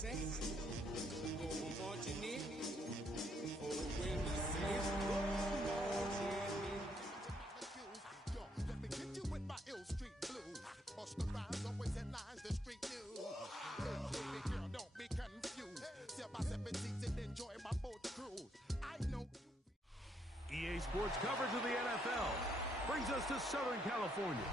sexy. Go marching in. Oh, when the saints go marching in. Yo, let me get you with my ill street blues. Bust the rhymes, always headlines, the street news. Hey, baby girl, don't be confused. Sell my 7 seats and enjoy my boat cruise. I know. EA Sports coverage of the NFL brings us to Southern California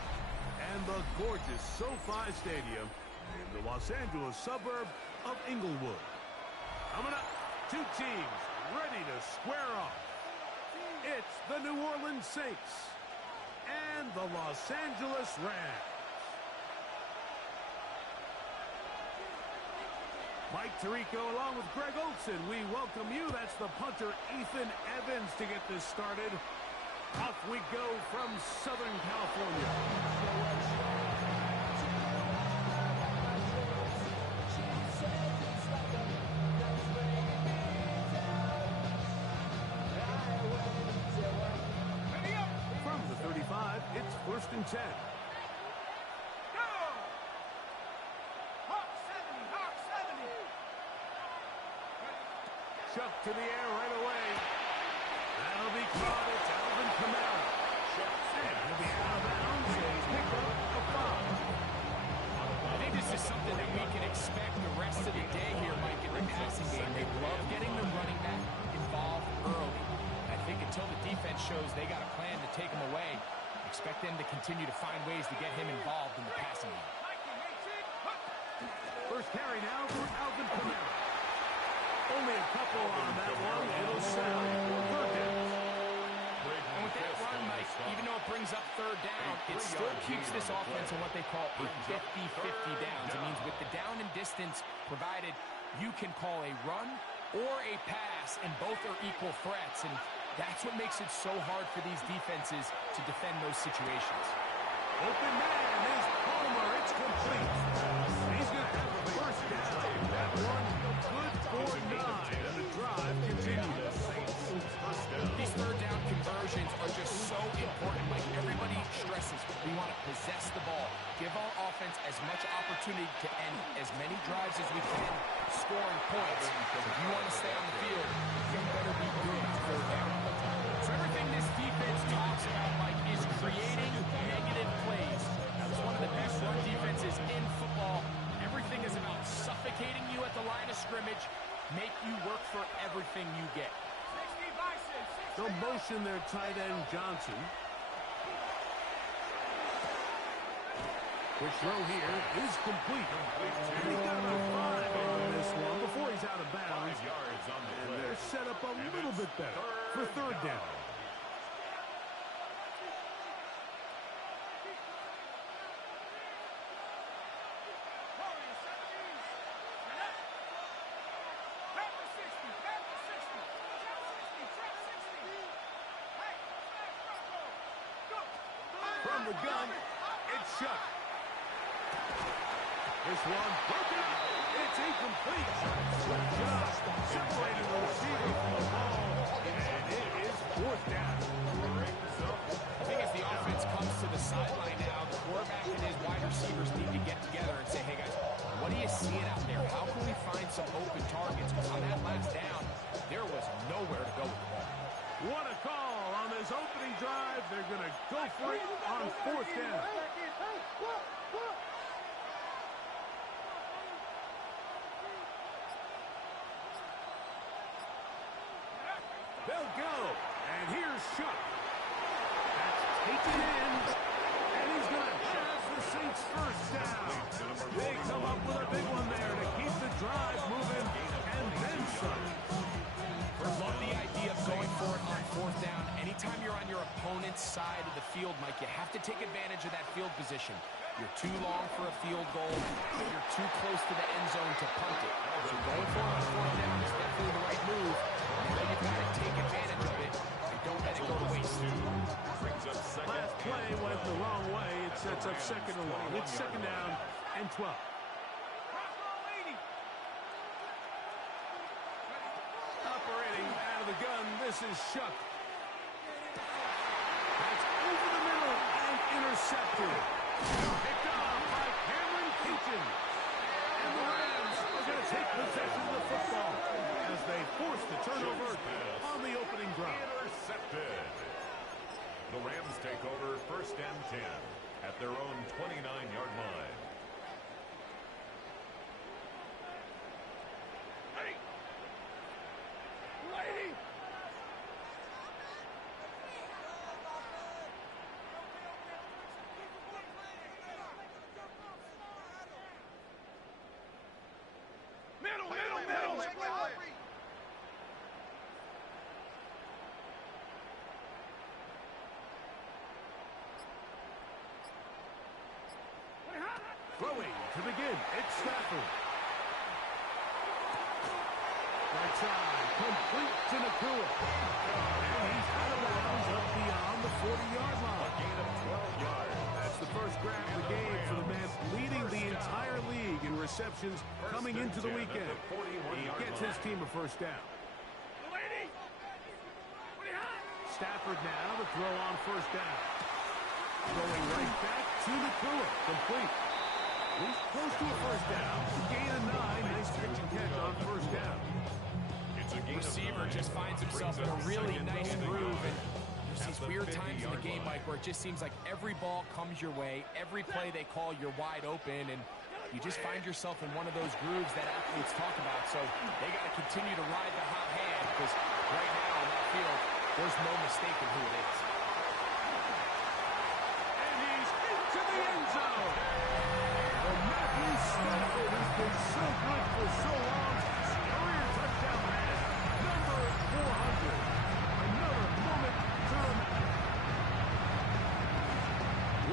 and the gorgeous SoFi Stadium in the Los Angeles suburb of Inglewood. Coming up, two teams ready to square off. It's the New Orleans Saints and the Los Angeles Rams. Mike Tirico along with Greg Olson, we welcome you. That's the punter Ethan Evans to get this started. Off we go from Southern California. From the 35, it's 1st and 10. Chuck to the air right away. That'll be caught. It's Alvin Kamara. And he'll be out of bounds. Pick up a foul. I think this is something that we can expect the rest of the day here, Mike, in the passing game. They love getting the running back involved early. I think until the defense shows they got a plan to take him away, expect them to continue to find ways to get him involved in the passing game. First carry now for Alvin Kamara. Only a couple on that one. It'll sound third down. And with that run, Mike, even though it brings up third down, it still keeps this offense in what they call a 50-50 downs. It means with the down and distance provided, you can call a run or a pass, and both are equal threats. And that's what makes it so hard for these defenses to defend those situations. Open man is Palmer. It's complete. He's going to have a first down. That one good for 9, and the drive continues. These third down conversions are just so important. Like everybody stresses, we want to possess the ball, give our offense as much opportunity to end as many drives as we can, scoring points. So if you want to stay on the field, you better be good on third down. So everything this defense talks about, Mike, is creating negative plays. That's one of the best run defenses in football. Everything is about suffocating you at the line of scrimmage, make you work for everything you get. They'll motion their tight end Johnson. Quick throw here is complete. And he got a 5 on this one before he's out of bounds. And they're set up a little bit better for third down. From the gun, it's Chuck. This one broken up. It's incomplete. Good job separating the receiver from the ball. And it is 4th down. I think as the offense comes to the sideline now, the quarterback and his wide receivers need to get together and say, hey guys, what are you seeing out there? How can we find some open targets? Because on that last down, there was nowhere to go with the ball. What a call on this opening drive. They're going to go for it on 4th down. They'll go. And here's Chuck. That's taken in. And he's going to have the Saints first down. They come up with a big one there to keep the drive moving and then some. Love the idea of going for it on 4th down. Anytime you're on your opponent's side of the field, Mike, you have to take advantage of that field position. You're too long for a field goal. You're too close to the end zone to punt it. So going for it on 4th down is definitely the right move. But you've got to take advantage of it and don't let it go to waste. Last play went the wrong way. It sets up 2nd and long. It's 2nd down and 12. Operating out of the gun, this is Chuck. That's over the middle and intercepted. Picked off by Cameron Kitchen. And the Rams are going to take possession of the football as they force the turnover on the opening drive. Intercepted. The Rams take over 1st and 10 at their own 29-yard line. Throwing to begin, it's Stafford. Right side, complete to Nakua. And he's out of bounds up beyond the 40-yard line. A gain of 12 yards. That's the first grab of the game for the man leading the entire league in receptions coming into the weekend. He gets his team a first down. Stafford now to throw on first down. Going right back to Nakua, complete. He's close to a first down. Gain of 9. Nice pitch and catch on first down. Receiver just finds himself in a really nice groove. And there's these weird times in the game, Mike, where it just seems like every ball comes your way. Every play they call, you're wide open. And you just find yourself in one of those grooves that athletes talk about. So they got to continue to ride the hot hand because right now on that field, there's no mistaking who it is. And he's into the end zone. Matthew Stafford has been so good for so long. Career touchdown pass, number 400. Another moment to remember.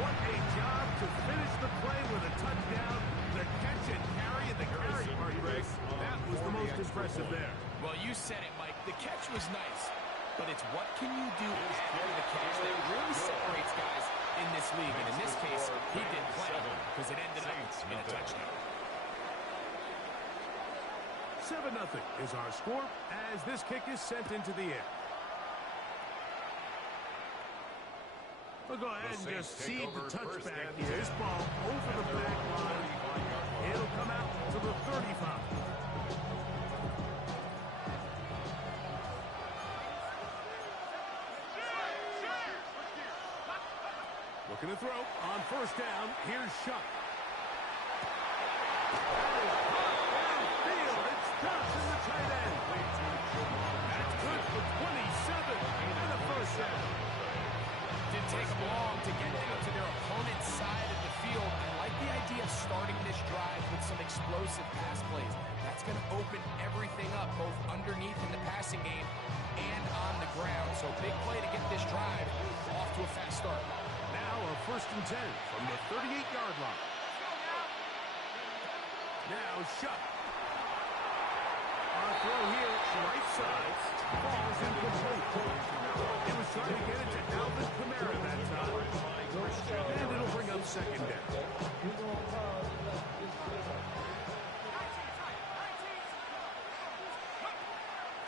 What a job to finish the play with a touchdown. The catch and carry and the carry part, Greg. That was the most impressive there. Well, you said it, Mike. The catch was nice. But it's what can you do after the catch that really separates guys in this league. And in this case, he did plenty because it ended up in a touchdown. 7-0 is our score as this kick is sent into the air. We'll go ahead and just seed the touchback here. This ball over the back line. It'll come out to the 35. Looking to throw on first down. Here's Shuck. Downfield. It's Johnson, the tight end. That's good for 27 and a first down. Didn't take them long to get down to their opponent's side of the field. I like the idea of starting this drive with some explosive pass plays. That's going to open everything up, both underneath in the passing game and on the ground. So big play to get this drive off to a fast start. Now a 1st and 10 from the 38-yard line. Now Shuck. Our throw here, right side, falls incomplete. It was trying to get it to Alvin Kamara that time. And it'll bring up second down.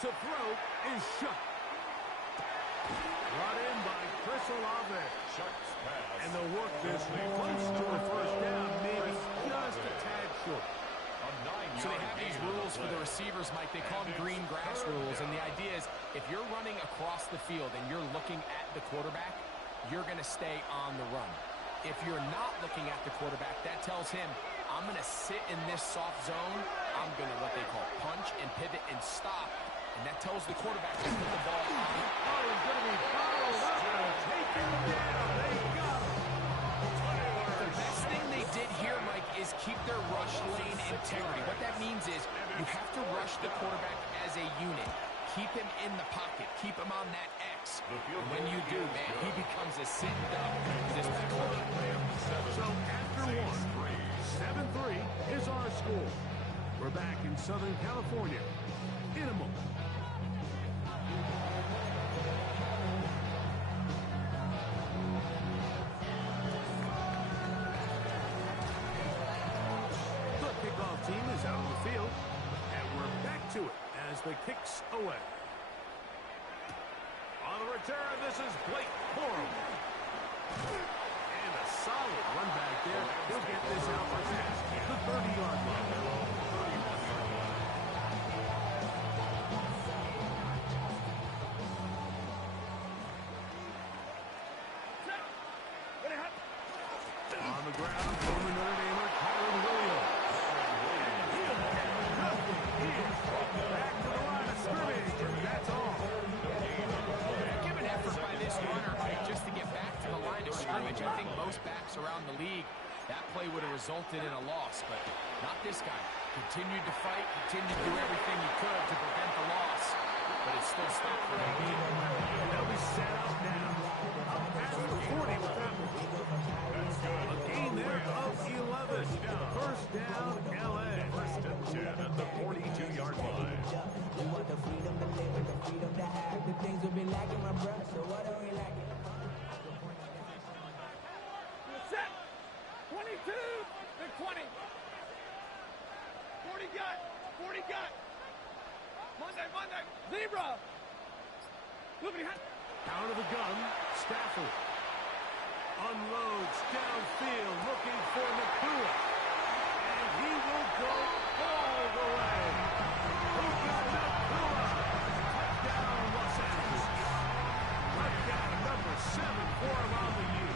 To throw is Shuck. Brought in by Chris Olave. And they'll work this close to a first down, maybe just a tad short. So they have these rules for the receivers, Mike. They call them green grass rules. And the idea is if you're running across the field and you're looking at the quarterback, you're going to stay on the run. If you're not looking at the quarterback, that tells him, I'm going to sit in this soft zone. I'm going to what they call punch and pivot and stop. And that tells the quarterback to put the ball on. Oh, he's going to be fouled up and taken down. They got him. The best thing they did here, Mike, is keep their rush lane integrity. What that means is you have to rush the quarterback as a unit. Keep him in the pocket. Keep him on that X. And when you do, man, he becomes a sitting duck. This so after one, 7-3 is our score. We're back in Southern California in a moment. The kickoff team is out on the field, and we're back to it as the kick's away. On the return, this is Blake Corum. And a solid run back there. He'll get this out for the 30-yard line. ground from the Notre Damer, Kyron Williams. And he'll get nothing here. Back to the line of scrimmage, and that's all. Give an effort by this runner, Mike, just to get back to the line of scrimmage. I think most backs around the league, that play would have resulted in a loss, but not this guy. Continued to fight, continued to do everything he could to prevent the loss, but it still stopped for him. They'll be set up now. Up past the 40 with that one. A gain there of 11. First down, L.A. First and 10 at the 42-yard line. We want the freedom to live and the freedom to have. The things will be lacking, my bruh, so what are we lacking? Set. 22 to 20. 40 gut. 40 gut. Monday. Zebra. Look behind. Out of the gun, Stafford. Unloads downfield, looking for Nakua. And he will go all the way. Puka Nakua. Touchdown, Los Angeles. Touchdown number 7 for him on the year.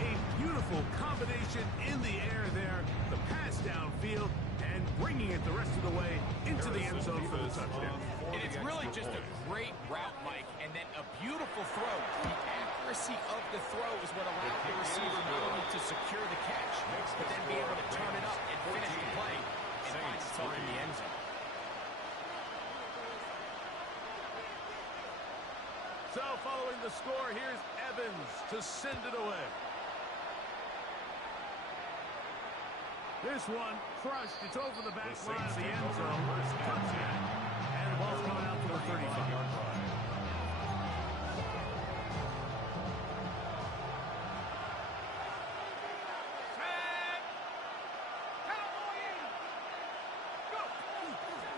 A beautiful combination in the air there. The pass downfield and bringing it the rest of the way into the end zone for the touchdown. And it's really just a great route, Mike, and then a beautiful throw. The accuracy of the throw is what allowed the receiver not only to secure the catch, but then be able to turn it up and finish the play and find himself in the end zone. So following the score, here's Evans to send it away. This one crushed. It's over the back line of the end zone. Touchdown. And the ball's coming out to the 35-yard line.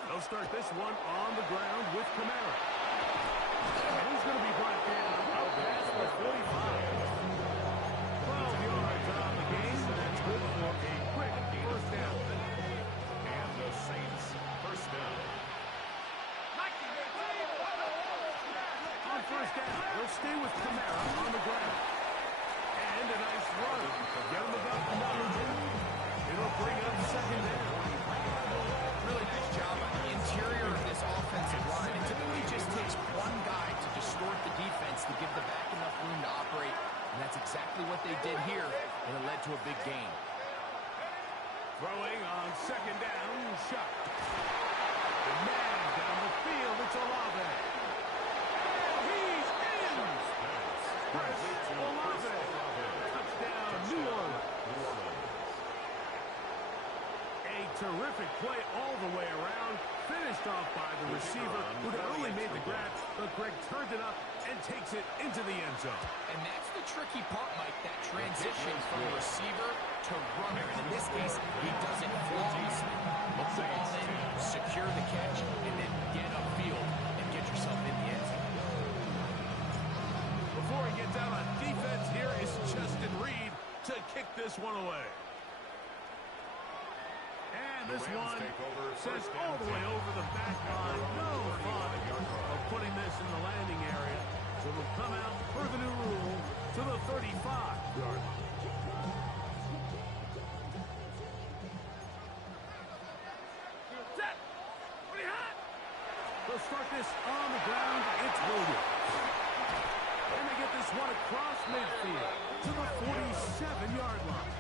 They'll start this one on the ground with Kamara. And he's going to be brought down out past the 45. 12 yards on the game, and that's good for a quick first down. And the Saints first down. On first down, they'll stay with Kamara on the ground. And a nice run. Get him about another two. It'll bring up second down. Really nice job on the interior of this offensive line. It typically just takes one guy to distort the defense to give the back enough room to operate, and that's exactly what they did here, and it led to a big gain. Throwing on second down, shot. The man down the field, it's Olave. And he's in! Chris Olave. Touchdown, New Orleans. A terrific play all the way around. Finished off by the receiver, who not only made the grab, but Greg turned it up and takes it into the end zone. And that's the tricky part, Mike, that transition from receiver to runner. And in this case, he does it flawlessly. Look the ball in, secure the catch, and then get upfield and get yourself in the end zone. Before he gets out on defense, here is Justin Reed to kick this one away. And this one sends all the way over the back line. No thought of putting this in the landing area. So it'll come out per the new rule to the 35-yard line. They'll start this on the ground. It's Williams. And they get this one across midfield to the 47-yard line.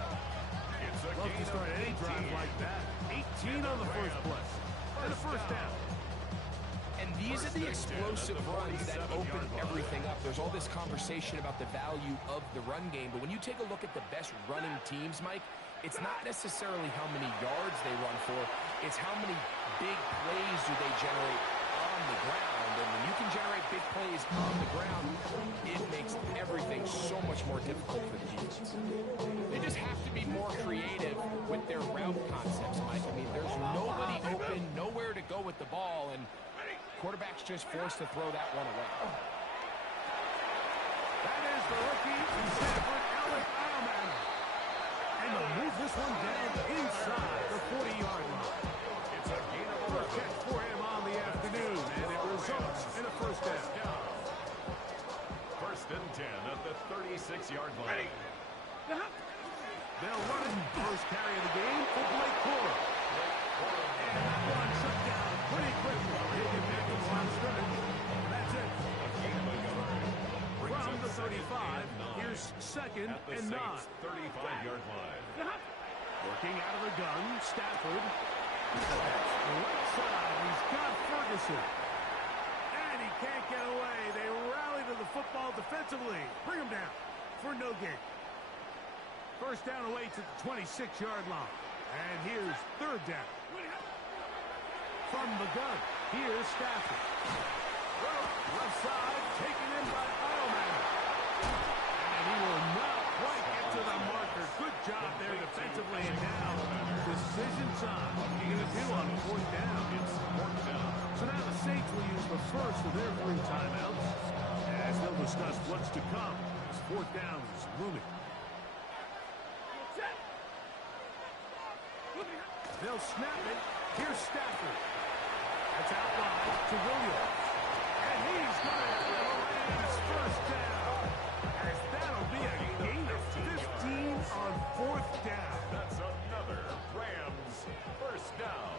Love to start any drive like that. 18 on the first play. And a first down. And these are the explosive runs that open everything up. There's all this conversation about the value of the run game, but when you take a look at the best running teams, Mike, it's not necessarily how many yards they run for, it's how many big plays do they generate on the ground. And when you can generate big plays on the ground, it makes everything so much more difficult for the defense. They just have to be more creative with their route concepts, Mike. I mean, there's nobody open, nowhere to go with the ball, and quarterback's just forced to throw that one away. That is the rookie from Stanford, Alec Eilman. And they'll move this one down inside the 40-yard line. It's a gain of First catch for him on the afternoon, and it results in a first down. First and 10 at the 36-yard line. They'll run it. First carry of the game for Blake Cora. And that one shut down pretty quickly. They get back to the line of scrimmage. And that's it. From the 35, here's second and 9. 35-yard line. Working out of the gun, Stafford. Right side, he's got Ferguson. And he can't get away. They rally to the football defensively. Bring him down for no gain. First down away to the 26-yard line. And here's third down. From the gun, here's Stafford. Left side, taken in by Ironman. And he will not quite get to the marker. Good job there defensively. And now, decision time. What are you going to do on fourth down? It's fourth down. So now the Saints will use the first of their 3 timeouts as they'll discuss what's to come as fourth down is looming. They'll snap it. Here's Stafford. That's out wide to Williams. And he's going to have the Rams first down. As that'll be a gain of 15 on fourth down. That's another Rams first down.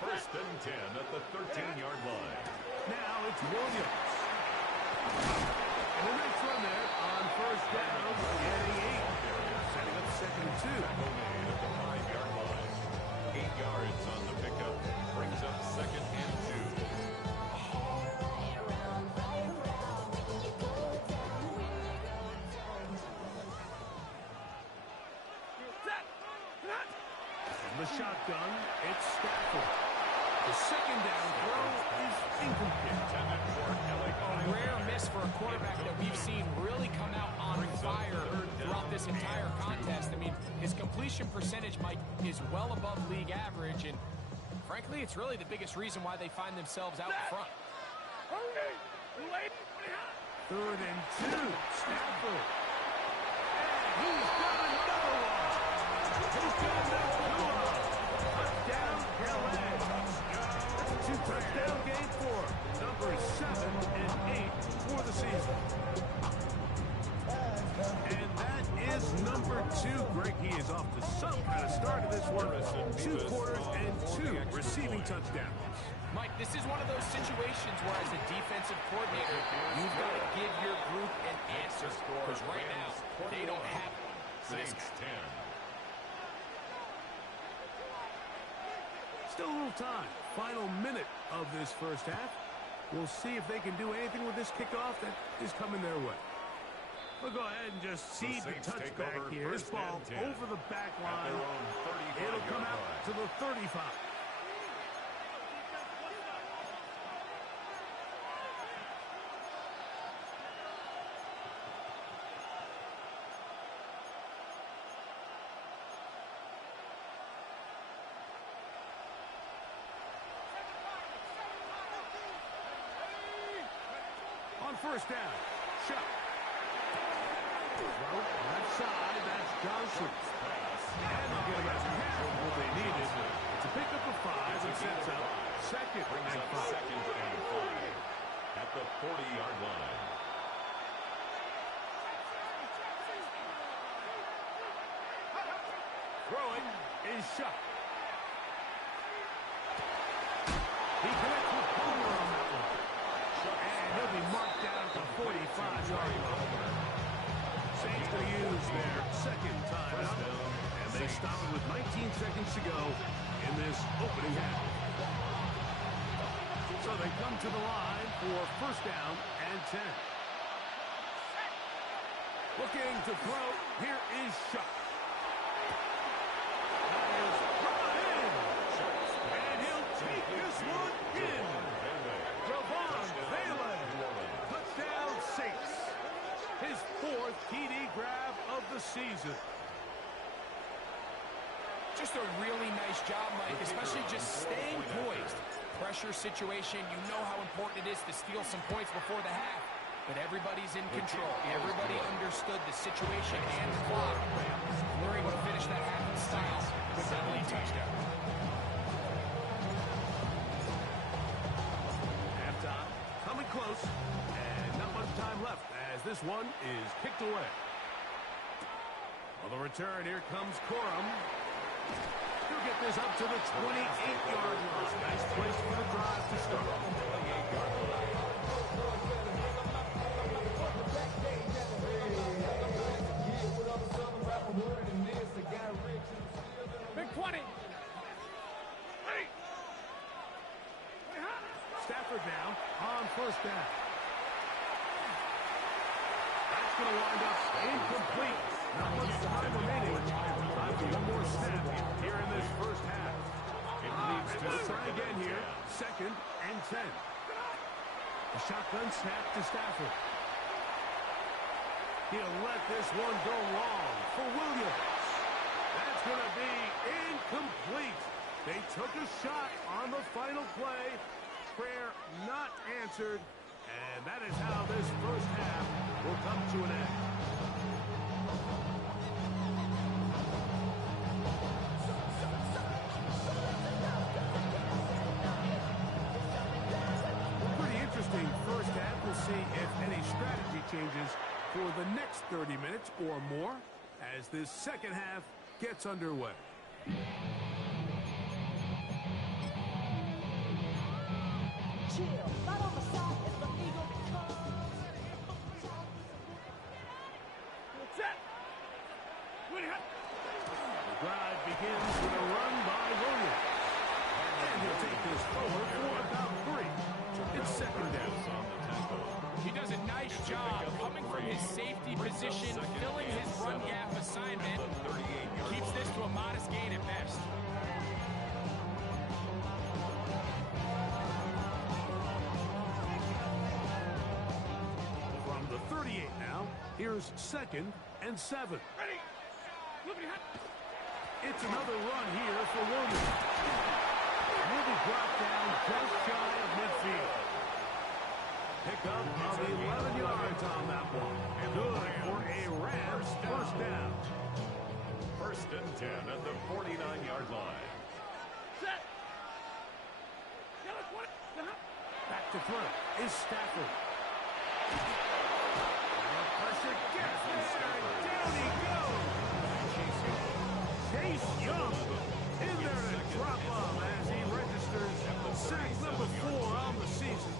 First and 10 at the 13-yard line. Now it's Williams. And the next run there on first down, getting 8. Setting up second and 2. Tackle made at the 5-yard line. 8 yards on the pickup. Brings up second and 2. From the shotgun, it's Stafford. The second down throw is incomplete. A rare miss for a quarterback that we've seen really come out on fire throughout this entire contest. I mean, his completion percentage, Mike, is well above league average, and frankly, it's really the biggest reason why they find themselves out in front. Third and 2, Stafford. And he's got another one. He's got another touchdown, LA. That's a 2-touchdown game for numbers 7 and 8 for the season. And that is number 2. Greg, he is off to some kind of start of this one. 2 quarters and 2 receiving touchdowns. Mike, this is one of those situations where as a defensive coordinator, you've got to give your group an answer. Because right now, they don't have one. Saints 10. Still a little time. Final minute of this first half. We'll see if they can do anything with this kickoff that is coming their way. We'll go ahead and just see the touchback here. This ball over the back line. It'll come out to the 35. On first down, shot. Left side, that's Johnson. And they'll get about half of what they needed. It's a pickup of 5 and sets up second and 5. Second and 5 at the 40-yard line. Throwing is shot. He connects with Homer on that one. And he'll be marked down at the 45-yard line. Saints going to use their second timeout. And they stop it with 19 seconds to go in this opening half. So they come to the line for first down and 10. Looking to throw. Here is shot. That is brought in. And he'll take this one in. Javon Bailey. Touchdown Saints. His 4th TD grab of the season. Just a really nice job, Mike, especially just staying poised. Pressure situation, you know how important it is to steal some points before the half. But everybody's in control. Everybody understood the situation and the clock. They're able to finish that half in style with that lead touchdown. Halftime coming close, and not much time left as this one is kicked away. Well, the return, here comes Corum. He'll get this up to the 28-yard line. Nice place for the drive to start. 28-yard line. Big 20. Stafford now on first down. That's going to wind up incomplete. Not much time remaining. Time for one more snap here in this first half. We'll try again here. 2nd and 10. A shotgun snap to Stafford. He'll let this one go long for Williams. That's going to be incomplete. They took a shot on the final play. Prayer not answered. And that is how this first half will come to an end. Pretty interesting first half. We'll see if any strategy changes for the next 30 minutes or more as this second half gets underway. Chill, right on the side as the eagle becomes. The drive begins with a run by Williams. And he'll take this forward for about 3. It's 2nd down. He does a nice job coming from his safety position, filling his run gap assignment. Keeps this to a modest gain at best. From the 38 now, here's 2nd and 7. It's another run here for Williams. Will be brought down just shy of midfield. Pick up of 11 yards on that one. Good for a Rams first down. 1st and 10 at the 49-yard line. Back to throw is Stafford. Pressure gets there, and down he goes. Chase Young in there to drop him as he registers sack number 4 on the season.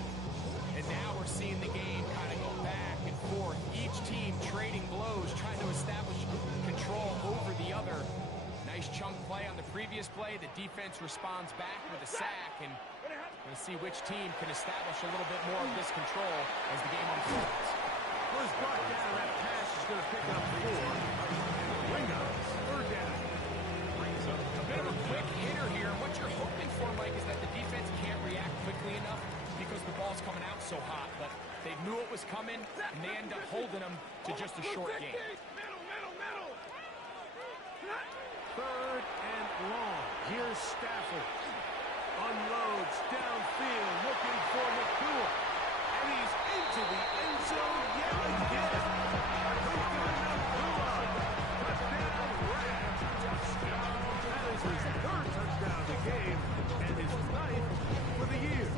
And now we're seeing the game kind of go back and forth. Each team trading blows, trying to establish control over the other. Nice chunk play on the previous play. The defense responds back with a sack, and we'll see which team can establish a little bit more of this control as the game unfolds. First brought down, that pass is going to pick up 4. Wingo's 3rd down. A bit of a quick hitter here. What you're hoping for, Mike, is that the defense can't react quickly enough because the ball's coming out so hot. But they knew it was coming, and they end up holding them to just a short game. 3rd and long. Here's Stafford. Unloads downfield, looking for McCool. And he's into the end zone yet again. Touchdown, Rams. That is his 3rd touchdown of the game and his 9th for the year.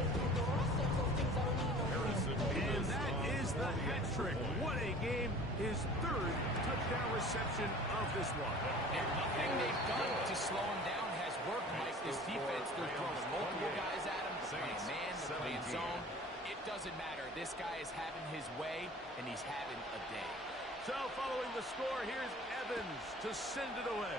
And that is the hat trick. What a game. His 3rd touchdown reception of this one. And nothing they've done to slow him down has worked, Mike. This defense, they're throwing multiple guys at him. They're playing man, they're playing zone. It doesn't matter. This guy is having his way, and he's having a day. So following the score, here's Evans to send it away.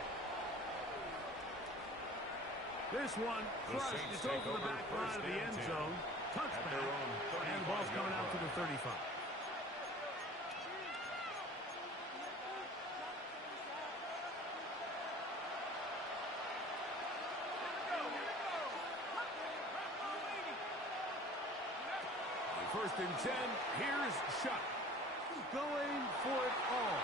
This one crushed. It's over the back line of the end zone. Touchback. And the ball's coming out to the 35. On 1st and 10, here's Shuck. Going for it all.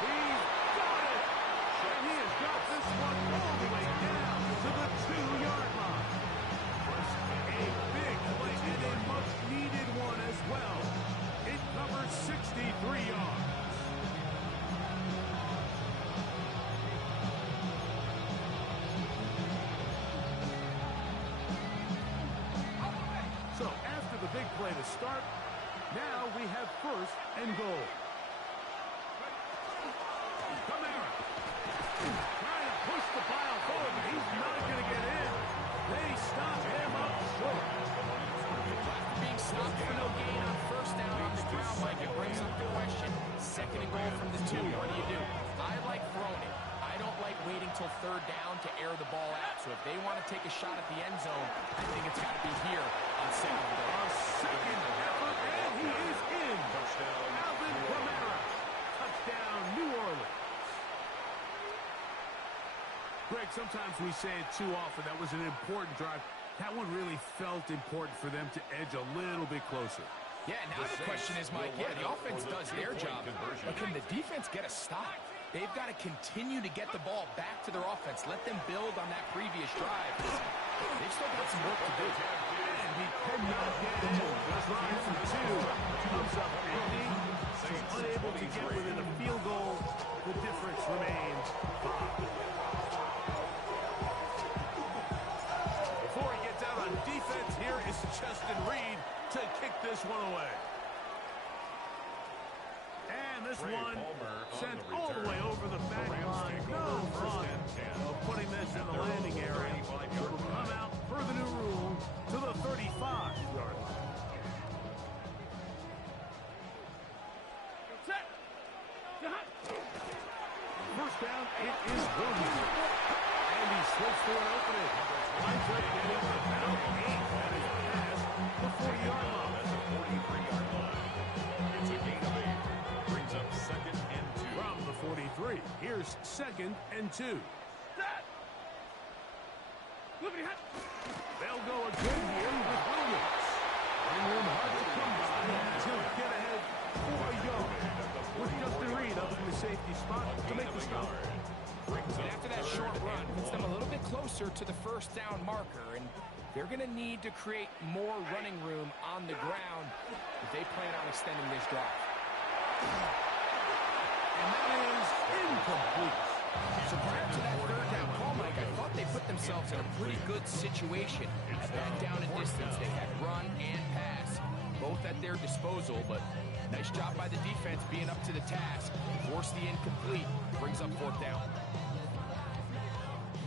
He's got it! And he has got this one all the way down to the 2-yard line. A big play and a much-needed one as well. It covers 63 yards. So after the big play to start, now we have 1st and goal. Trying to push the pile forward, but he's not going to get in. They stop him up short. After being stopped for no gain on first down on the ground, Mike, it brings up the question. Second and goal from the 2. What do? I like throwing it. I don't like waiting till third down to air the ball out. So if they want to take a shot at the end zone, I think it's got to be here on second and goal. A second effort, and he is in. Touchdown, Alvin Kamara. Touchdown, New Orleans. Greg, sometimes we say it too often. That was an important drive. That one really felt important for them to edge a little bit closer. Yeah, now the question is, Mike, the offense does their job, but can the defense get a stop? They've got to continue to get the ball back to their offense. Let them build on that previous drive. They've still got some work to do. And he cannot get in. The drive from 2 comes up empty. So unable to get within a field goal. The difference remains 5. Before he gets out on defense, here is Justin Reed to kick this one away. And this one sent all the way over the back line. No fun of putting this in the landing area. It will come out per the new rule to the 35-yard line. First down, it is Williams. And he slips through an opening. Winds up getting about 8 at his pass, the 40-yard line. That's a 43-yard line. It's a gain of 8. Brings up second and 2. From the 43, here's second and 2. They'll go again here with Williams. Running room hard to come by as he'll get ahead for a yard. With Justin Reed up in the safety spot to make the stop. And after that short run, puts them a little bit closer to the first down marker, and they're going to need to create more running room on the ground if they plan on extending this drive. And that is incomplete. So prior to that third down call, Mike, I thought they put themselves in a pretty good situation. At that down and distance, they had run and pass, both at their disposal, but nice job by the defense being up to the task. Force the incomplete, brings up fourth down.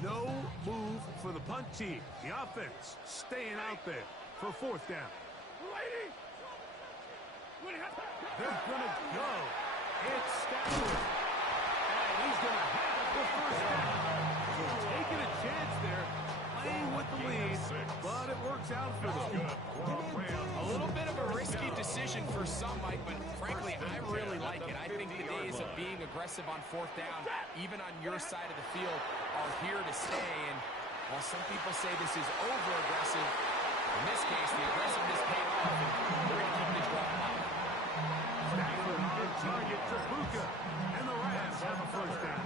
No move for the punt team. The offense staying out there for fourth down. They're going to go. It's Stafford. And he's going to have the first down. So taking a chance there, playing with the lead, but it works out for them. A little bit of a risky decision for some, Mike, but frankly, I really like it. I think the days of being aggressive on fourth down, even on your side of the field, are here to stay. And while some people say this is over-aggressive, in this case, the aggressiveness paid off, and we're going to keep this drive alive. Stafford on target to Buka, and the Rams have a first down.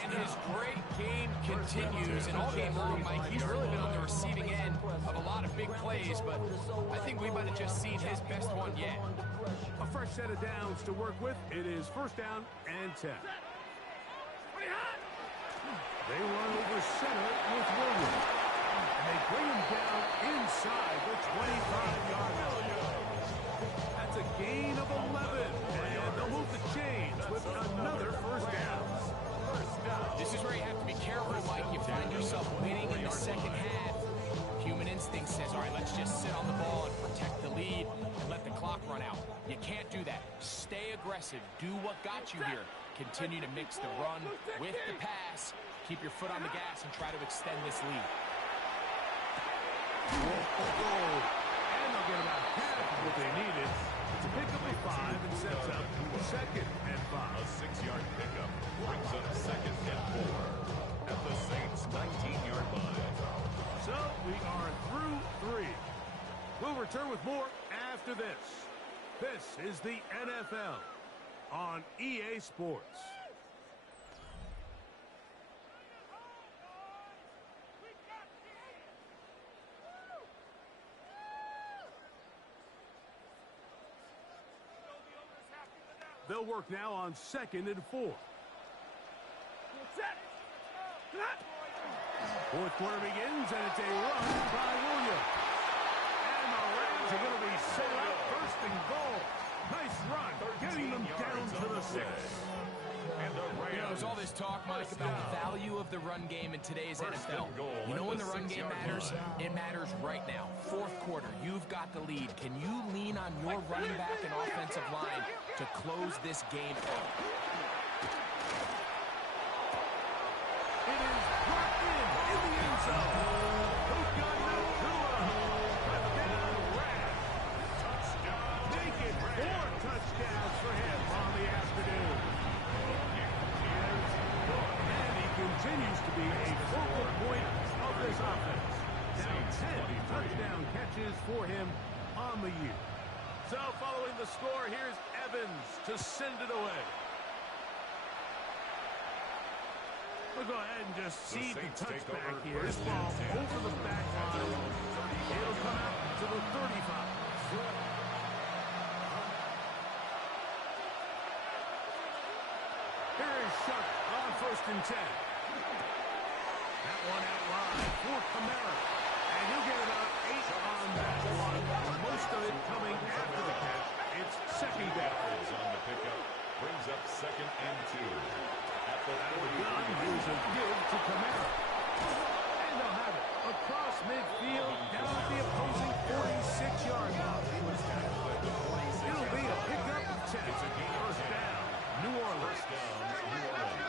And his great game continues, and all game long, Mike, he's really been on the receiving end of a lot of big plays, but I think we might have just seen his best one yet. A fresh set of downs to work with. It is first down and 10. They run over center with Williams. And they bring him down inside the 25-yard line. That's a gain of 11. And they'll move the chains with another first down. This is where you have to be careful, Mike. You find yourself winning in the second half. Human instinct says, all right, let's just sit on the ball and protect the lead and let the clock run out. You can't do that. Stay aggressive. Do what got you here. Continue to mix the run with the pass. Keep your foot on the gas and try to extend this lead. And they'll get about half of what they needed to pick up a 5 and sets up second and 5. A 6-yard pickup brings up second and 4 at the Saints' 19-yard line. So we are through 3. We'll return with more after this. This is the NFL on EA Sports. They'll work now on second and 4. Fourth quarter begins, and it's a run by Williams. And the Rams are going to be set up first and goal Nice run, getting them down to the 6. And the Rams. You know, there's all this talk, Mike, about the value of the run game in today's NFL. You know when the run game matters? It matters right now. Fourth quarter, you've got the lead. Can you lean on your running back and offensive line to close this game out? It is brought in the end zone. Who got the touchdown Rams. Touchdown. Make it 4 touchdowns for him on the afternoon. And he continues to be a focal point of this offense. Now 10 touchdown catches for him on the year. So following the score, here's Evans to send it away. We'll go ahead and just see the touchback here. This ball over the back line. It'll come out to the 35. Here is Shuck on 1st and 10. That one out wide for Kamara. And he'll get about 8 on that one. Most of it coming after the catch. It's 2nd down. On the pickup. Brings up 2nd and 2. At the gun, here's a give to Kamara. And they'll have it across midfield down at the opposing 46-yard line. It'll be a pickup of 10. It's a gain of 1st 10. down, New Orleans. 1st down, New Orleans.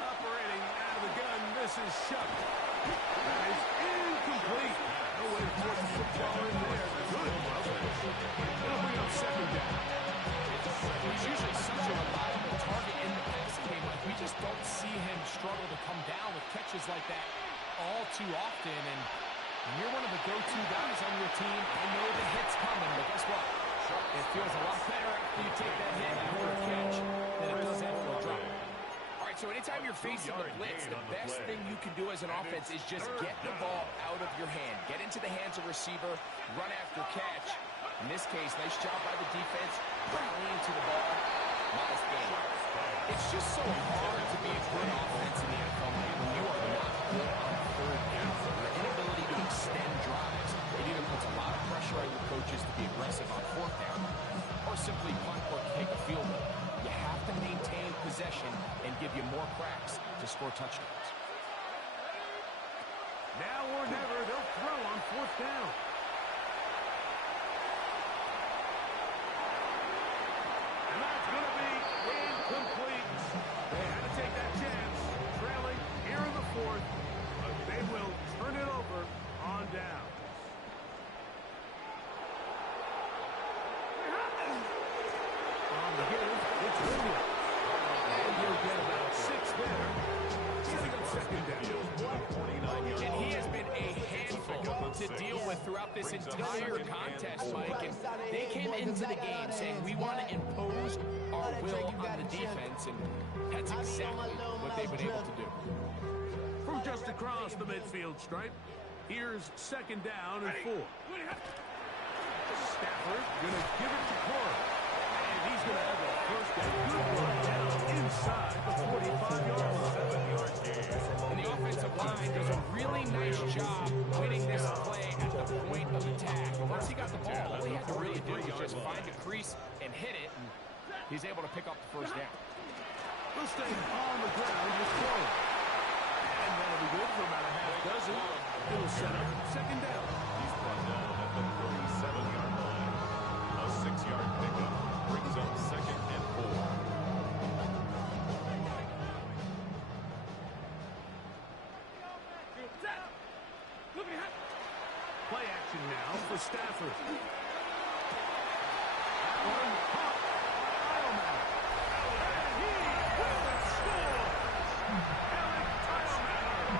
Operating out of the gun, this is Shuck. That is incomplete. No way to put the football in there. Good. That'll bring up 2nd down. He's usually such a reliable target in the passing game. Like, we just don't see him struggle to come down with catches like that all too often. And when you're one of the go-to guys on your team, I know the hit's coming, but guess what? It feels a lot better after you take that hit after a catch than it does after a drop. All right, so anytime you're facing the blitz, the best thing you can do as an offense is just get the ball out of your hand. Get into the hands of receiver, run after catch. In this case, nice job by the defense, rallying to the ball. Modest gain. It's just so hard to be a good offense in the NFL when you are not good on 3rd down. Your inability to extend drives, it either puts a lot of pressure on your coaches to be aggressive on 4th down, or simply punt or kick a field goal. You have to maintain possession and give you more cracks to score touchdowns. Now or never, they'll throw on 4th down. And that's going to be incomplete. They had to take that chance. Trailing here in the 4th. But they will turn it over on down. On the give, it's Williams. And he'll get about 6 there. He's got 2nd down. And he has been a handful to deal with throughout this entire contest, Mike. And they came into the game saying, we want to impose our will on the defense, and that's exactly what they've been able to do. From just across the midfield stripe, here's 2nd down and 4. Stafford going to give it to Cora. And he's going to have a 1st and good run down inside the 45-yard line. 7 yard gain. And the offensive line does a really nice job winning this play at the point of attack. And once he got the ball, all he had to really do was just find a crease and hit it, and he's able to pick up the 1st down. We'll stay on the ground with Cora. And that'll be good for about a half dozen. It'll set up 2nd down. He's brought down at the 37-yard line. A 6-yard pickup brings up 2nd and 4. Play action now for Stafford. That one caught by Tileman. And he will score. Eric Tileman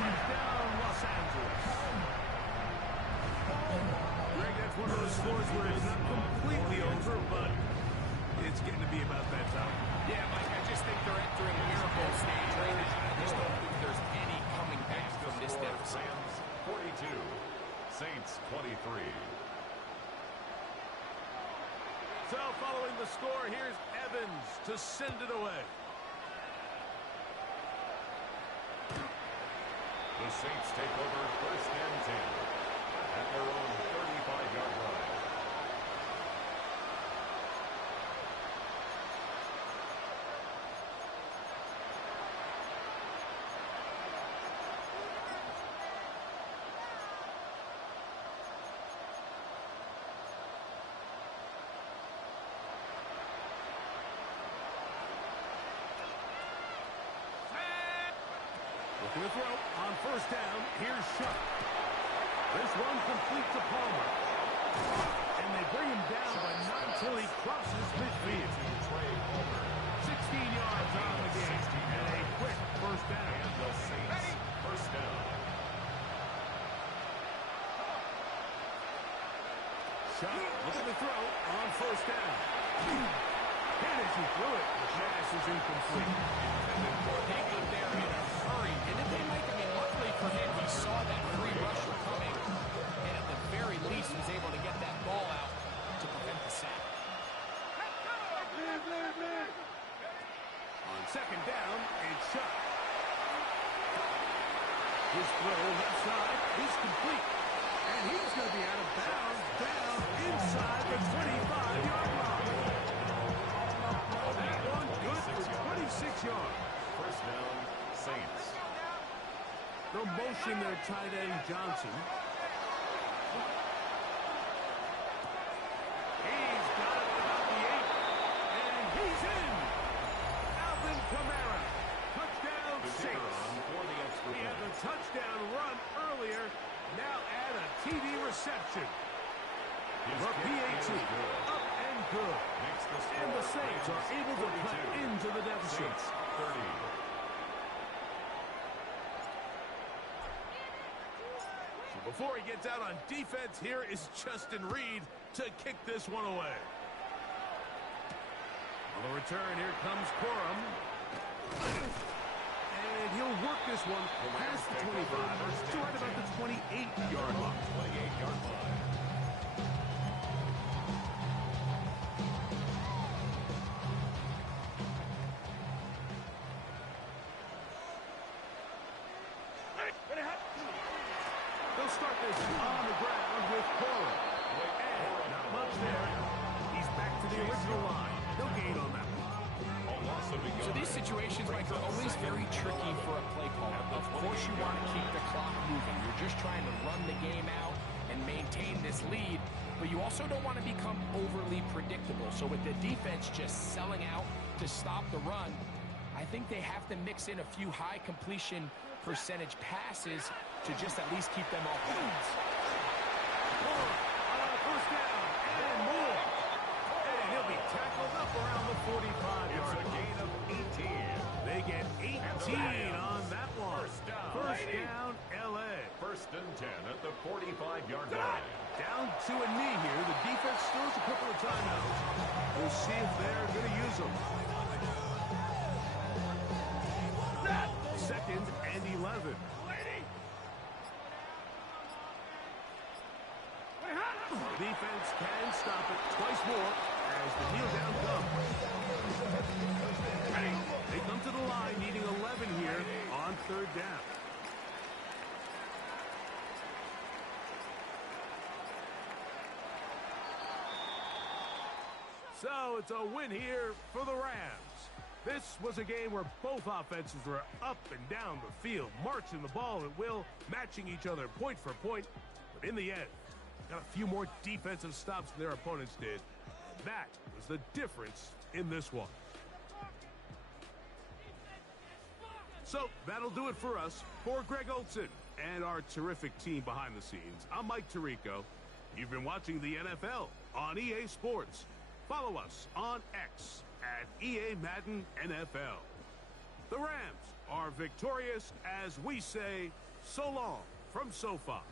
keeps down Los Angeles. Greg, that's one of those scores where it's not completely over, but it's getting to be about that time. Yeah, Mike, I just think they're entering a miracle stage right now. I just don't think there's any coming back from this deficit. Rams 42, Saints 23. So following the score, here's Evans to send it away. The The Saints take over first and 10 at their own 35-yard line. Looking to throw on first down. Here's Shuck. This one complete to Palmer. And they bring him down by 9 till he crosses midfield. 16 yards on the game. And a quick first down. And the Saints first down. Shuck looking to throw on first down. And as he threw it, the pass is incomplete. They got there in a hurry. And if they might, luckily for him, he saw that free rusher coming. And at the very least, was able to get that ball out to prevent the sack. On second down, it's Shuck. His throw left side is complete. And he's going to be out of bounds down inside the 25-yard line. That one good for 26 yards. First down, Saints. They'll motion their tight end Johnson. He's got it about the 8. And he's in. Alvin Kamara. Touchdown, Saints. He had the touchdown run earlier. Now add a TD reception. The PAT up and good. And the Saints are able to cut into the deficit. 30. Before he gets out on defense, here is Justin Reed to kick this one away. On the return, here comes Corum. And he'll work this one past the 25 to right about the 28-yard line. 28-yard line. They'll start this on the ground with Corum. And not much there. He's back to the original line. No gain on that one. So these situations, Mike, are always very tricky for a play caller. Of course you want to keep the clock moving. You're just trying to run the game out and maintain this lead, but you also don't want to become overly predictable. So with the defense just selling out to stop the run, I think they have to mix in a few high completion percentage passes to just at least keep them off balance. First down and more. And he'll be tackled up around the 45-yard line. It's a gain of 18. They get 18 on that one. First down, L.A. First and 10 at the 45-yard line. Down to a knee here. The defense still has a couple of timeouts. We'll see if they're going to use them. Second and 11. The defense can stop it twice more as the kneel down comes. They come to the line needing 11 here on third down. So it's a win here for the Rams. This was a game where both offenses were up and down the field, marching the ball at will, matching each other point for point. But in the end, got a few more defensive stops than their opponents did. And that was the difference in this one. So that'll do it for us. For Greg Olson and our terrific team behind the scenes, I'm Mike Tirico. You've been watching the NFL on EA Sports. Follow us on X at EA Madden NFL. The Rams are victorious as we say so long from SoFi.